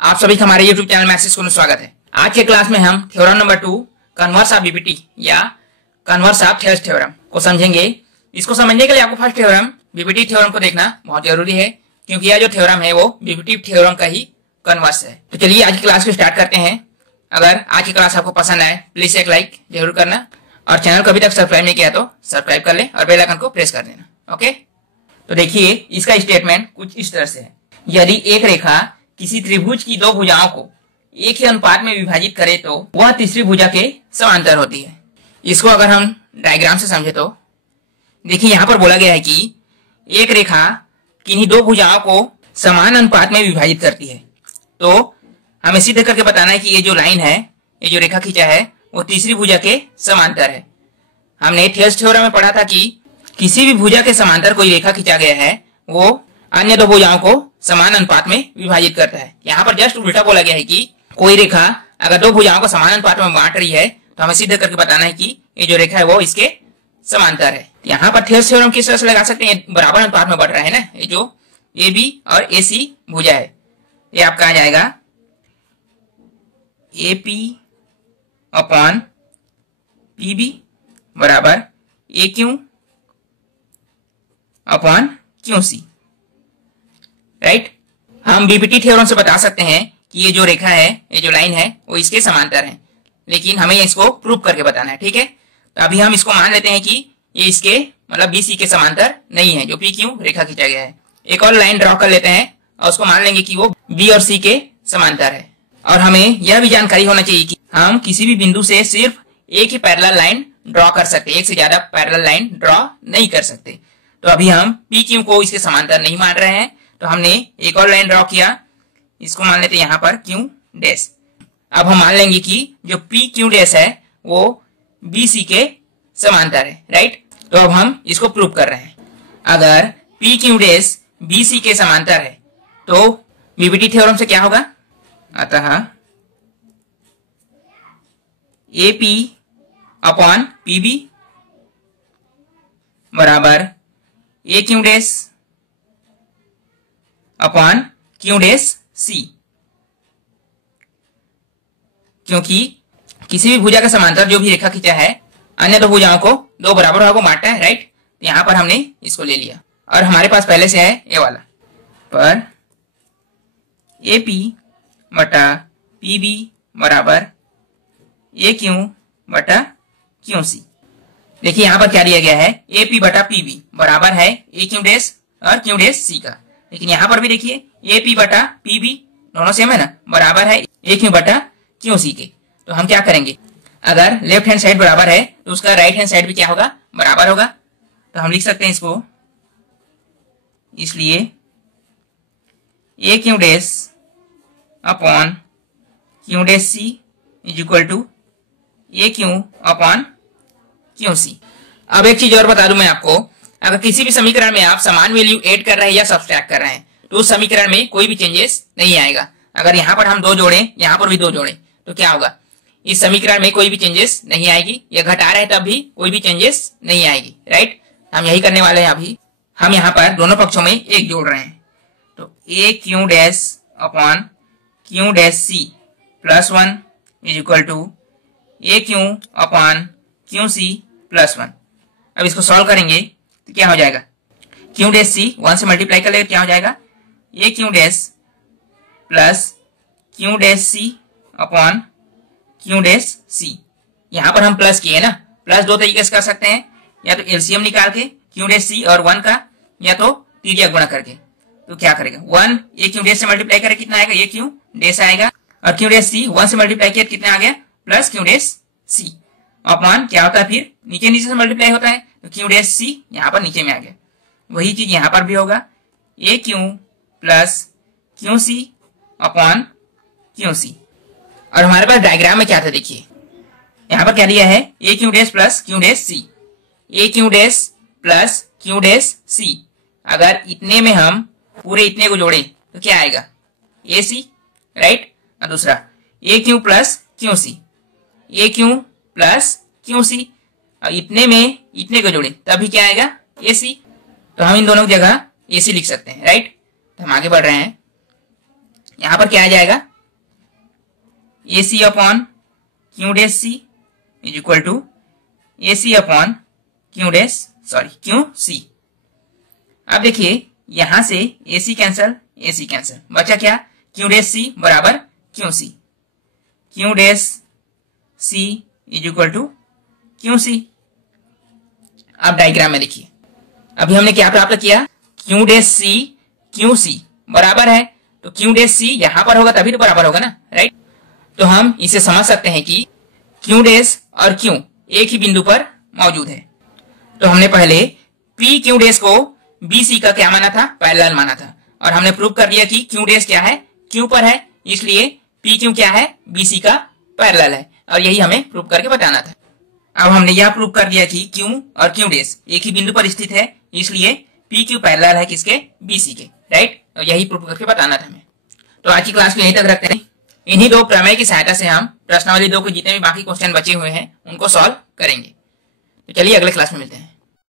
आप सभी का हमारे YouTube चैनल में एक्सेस को स्वागत है। आज के क्लास में हम theorem number 2 converse of BPT या कन्वर्स ऑफ थेल्स थ्योरम को समझेंगे। इसको समझने के लिए आपको फर्स्ट थ्योरम बीपीटी थ्योरम को देखना बहुत जरूरी है, क्योंकि यह जो थ्योरम है वो बीपीटी थ्योरम का ही कन्वर्स है। तो चलिए आज की क्लास को स्टार्ट करते हैं। अगर आज की क्लास आपको पसंद आए प्लीज एक लाइक जरूर करना, और चैनल को अभी तक सब्सक्राइब नहीं किया तो सब्सक्राइब कर ले और बेल आइकन को प्रेस कर देना। ओके, तो देखिए इसका स्टेटमेंट कुछ इस तरह से है। यदि एक रेखा किसी त्रिभुज की दो भुजाओं को एक ही अनुपात में विभाजित करे तो वह तीसरी भुजा के समांतर होती है। इसको अगर हम डायग्राम से समझे तो देखिए यहाँ पर बोला गया है कि एक रेखा किन्हीं दो भुजाओं को समान अनुपात में विभाजित करती है, तो हमें सिद्ध करके बताना है कि ये जो लाइन है, ये जो रेखा खींचा है वो तीसरी भुजा के समांतर है। हमने थेल्स थ्योरम में पढ़ा था कि किसी भी भुजा के समांतर कोई रेखा खींचा गया है वो अन्य दो भुजाओं को समान अनुपात में विभाजित करता है। यहाँ पर जस्ट उल्टा बोला गया है कि कोई रेखा अगर दो भुजाओं को समान अनुपात में बांट रही है तो हमें सिद्ध करके बताना है कि ये जो रेखा है वो इसके समांतर है। यहाँ पर थेल्स थ्योरम किस तरह से लगा सकते हैं, बराबर अनुपात में बढ़ रहा है ना, ये जो ए बी और ए सी भुजा है ये आपका आ जाएगा A P upon P B बराबर A Q upon Q C. Right, हम बीपीटी थ्योरम से बता सकते हैं कि ये जो रेखा है, ये जो लाइन है वो इसके समांतर है, लेकिन हमें इसको प्रूव करके बताना है। ठीक है, तो अभी हम इसको मान लेते हैं कि ये इसके मतलब बी सी के समांतर नहीं है, जो पी क्यू रेखा खींचा गया है। एक और लाइन ड्रॉ कर लेते हैं और उसको मान लेंगे कि वो बी और सी के समांतर है। और हमें यह भी जानकारी होना चाहिए कि हम किसी भी बिंदु से सिर्फ एक ही पैरेलल लाइन ड्रॉ कर सकते, एक से ज्यादा पैरेलल लाइन ड्रॉ नहीं कर सकते। तो अभी हम पी क्यू को इसके समांतर नहीं मान रहे हैं, तो हमने एक और लाइन ड्रॉ किया, इसको मान लेते हैं यहाँ पर क्यू डैश। अब हम मान लेंगे कि जो पी क्यू डैश है वो बी सी के समांतर है। राइट, तो अब हम इसको प्रूव कर रहे हैं। अगर P Q dash B C के समांतर है तो बीपीटी थ्योरम से क्या होगा, अतः A P upon P B बराबर A Q dash upon Q dash C. क्योंकि किसी भी भुजा का समांतर जो भी रेखा खींचा है अन्य दो भुजाओं को दो बराबर भागों में बांटता है। राइट, यहां पर हमने इसको ले लिया और हमारे पास पहले से है ये वाला, पर ए पी बटा पी बी बराबर ए क्यू बटा क्यू सी। देखिए यहां पर क्या दिया गया है, ए पी बटा पी बी बराबर है ए क्यू डैश और क्यू डैश सी का। लेकिन यहां पर भी देखिए ए पी बटा पी बी दोनों सेम है ना, बराबर है ए क्यू बटा क्यू सी के। तो हम क्या करेंगे, अगर लेफ्ट हैंड साइड बराबर है तो उसका राइट हैंड साइड भी क्या होगा, बराबर होगा। तो हम लिख सकते हैं इसको, इसलिए A Q dash upon Q dash C is equal to A Q upon Q C. अब एक चीज और बता दूं मैं आपको, अगर किसी भी समीकरण में आप समान वैल्यू ऐड कर रहे हैं या सब्सट्रैक्ट कर रहे हैं तो उस समीकरण में कोई भी चेंजेस नहीं आएगा। अगर यहाँ पर हम दो जोड़ें, यहाँ पर भी दो जोड़ें तो क्या होगा, इस समीकरण में कोई भी चेंजेस नहीं आएगी। या घटा रहे तब भी कोई भी चेंजेस नहीं आएगी। राइट, हम यही करने वाले हैं। अभी हम यहाँ पर दोनों पक्षों में एक जोड़ रहे हैं, तो A Q dash upon Q dash C plus 1 is equal to A Q upon Q C plus 1। अब इसको सॉल्व करेंगे तो क्या हो जाएगा, क्यू डैश सी 1 से मल्टीप्लाई कर लेगा, क्या हो जाएगा A Q dash plus Q dash C upon Q dash C. यहां पर हम प्लस किए ना, प्लस दो तरीके से कर सकते हैं, या तो एलसीएम निकाल के क्यू डैश सी और 1 का, या तो त्रिज्या गुणा करके। तो क्या करेगा, 1 ए क्यू डैश से मल्टीप्लाई करें कितना आएगा, ए क्यू डैश आएगा, और क्यू डैश सी 1 से मल्टीप्लाई किया कितना आ गया, plus Q dash C upon क्या होता है, फिर नीचे नीचे से मल्टीप्लाई होता है तो क्यू डैश सी यहाँ पर नीचे में आ गया। वही चीज यहाँ पर भी होगा, A Q plus Q C upon Q C. और हमारे पास डायग्राम में क्या था, देखिए यहाँ पर क्या दिया है, A Q dash plus Q dash C, A Q dash plus Q dash C. अगर इतने में हम पूरे इतने को जोड़े तो क्या आएगा, ए सी। राइट, और दूसरा ए Q plus Q C, A Q plus Q C, और इतने में इतने को जोड़े तभी क्या आएगा, ए सी। तो हम इन दोनों की जगह ए सी लिख सकते हैं। राइट, तो हम आगे बढ़ रहे हैं। यहाँ पर क्या आ जाएगा, A C upon Q dash C is equal to A C upon Q C. अब देखिए यहां से ए सी कैंसल, बचा क्या, क्यू डैश सी बराबर Q C is equal to Q C. अब डायग्राम में देखिए, अभी हमने क्या प्राप्त किया, Q dash C Q C बराबर है, तो क्यू डैश सी यहां पर होगा तभी तो बराबर होगा ना, राइट। तो हम इसे समझ सकते हैं कि क्यू डैश और क्यू एक ही बिंदु पर मौजूद है। तो हमने पहले पी क्यू डैश को बी सी का क्या माना था, पैरेलल माना था, और हमने प्रूव कर दिया कि क्यू डैश क्या है, क्यू पर है, इसलिए पी क्यू क्या है, बी सी का पैरेलल है, और यही हमें प्रूव करके बताना था। अब हमने यह प्रूव कर दिया कि क्यू और क्यू डैश एक ही बिंदु पर स्थित है, इसलिए पी क्यू पैरेलल है किसके, बी सी के, राइट। और यही प्रूव करके बताना था हमें। तो आज की क्लास को यहीं तक रखते हैं। इन्हीं दो प्रमेय की सहायता से हम प्रश्नावली 2 के जितने भी बाकी क्वेश्चन बचे हुए हैं उनको सॉल्व करेंगे। तो चलिए अगले क्लास में मिलते हैं।